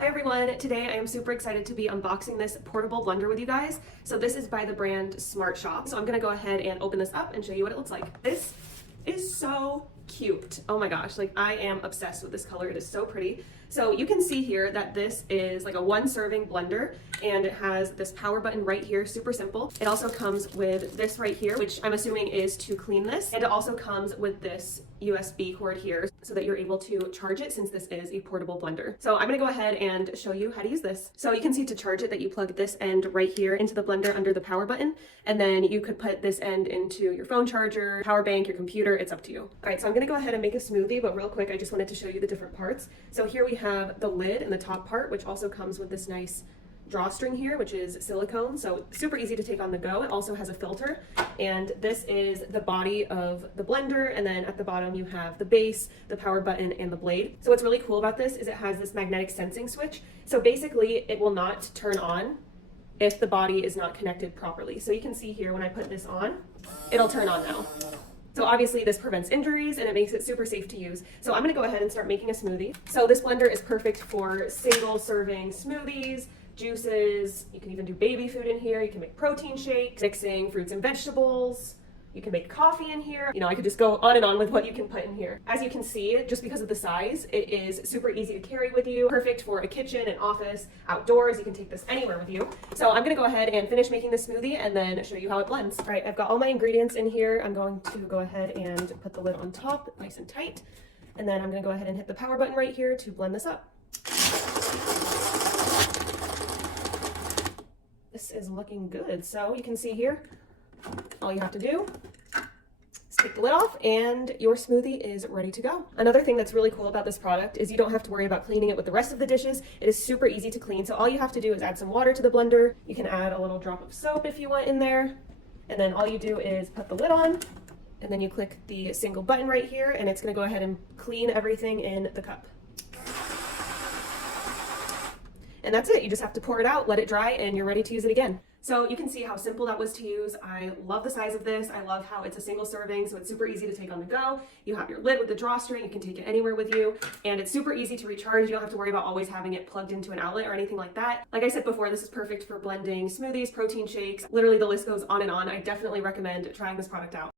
Hi everyone, today I am super excited to be unboxing this portable blender with you guys. So this is by the brand Smart Shop. So I'm gonna go ahead and open this up and show you what it looks like. This is so cute. Oh my gosh, like I am obsessed with this color. It is so pretty. So you can see here that this is like a 1-serving blender and it has this power button right here, super simple. It also comes with this right here, which I'm assuming is to clean this. And it also comes with this USB cord here so that you're able to charge it since this is a portable blender. So I'm gonna go ahead and show you how to use this. So you can see to charge it that you plug this end right here into the blender under the power button, and then you could put this end into your phone charger, power bank, your computer, it's up to you. All right, so I'm gonna go ahead and make a smoothie, but real quick, I just wanted to show you the different parts. So here we have the lid and the top part, which also comes with this nice drawstring here, which is silicone, so super easy to take on the go. It also has a filter, and this is the body of the blender, and then at the bottom you have the base, the power button, and the blade. So what's really cool about this is it has this magnetic sensing switch. So basically it will not turn on if the body is not connected properly. So you can see here when I put this on, it'll turn on now. So obviously this prevents injuries and it makes it super safe to use. So I'm gonna go ahead and start making a smoothie. So this blender is perfect for single serving smoothies, juices. You can even do baby food in here. You can make protein shakes, mixing fruits and vegetables. You can make coffee in here. You know, I could just go on and on with what you can put in here. As you can see, just because of the size, it is super easy to carry with you. Perfect for a kitchen, an office, outdoors. You can take this anywhere with you. So I'm gonna go ahead and finish making the smoothie and then show you how it blends. All right, I've got all my ingredients in here. I'm going to go ahead and put the lid on top, nice and tight. And then I'm gonna go ahead and hit the power button right here to blend this up. This is looking good. So you can see here, all you have to do is take the lid off and your smoothie is ready to go. Another thing that's really cool about this product is you don't have to worry about cleaning it with the rest of the dishes. It is super easy to clean. So all you have to do is add some water to the blender. You can add a little drop of soap if you want in there. And then all you do is put the lid on, and then you click the single button right here, and it's gonna go ahead and clean everything in the cup. And that's it. You just have to pour it out, let it dry, and you're ready to use it again. So you can see how simple that was to use. I love the size of this. I love how it's a single serving, so it's super easy to take on the go. You have your lid with the drawstring. You can take it anywhere with you, and it's super easy to recharge. You don't have to worry about always having it plugged into an outlet or anything like that. Like I said before, this is perfect for blending smoothies, protein shakes. Literally, the list goes on and on. I definitely recommend trying this product out.